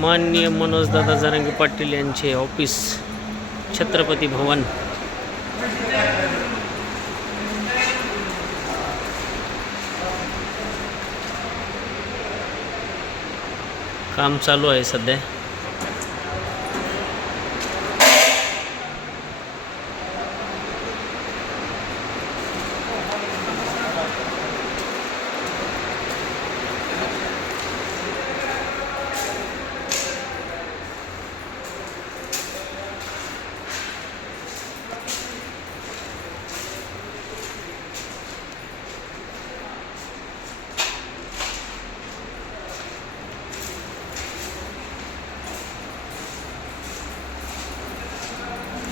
माननीय मनोजदादा जरंगी पाटील यांचे ऑफिस छत्रपती भवन. काम चालू आहे सध्या.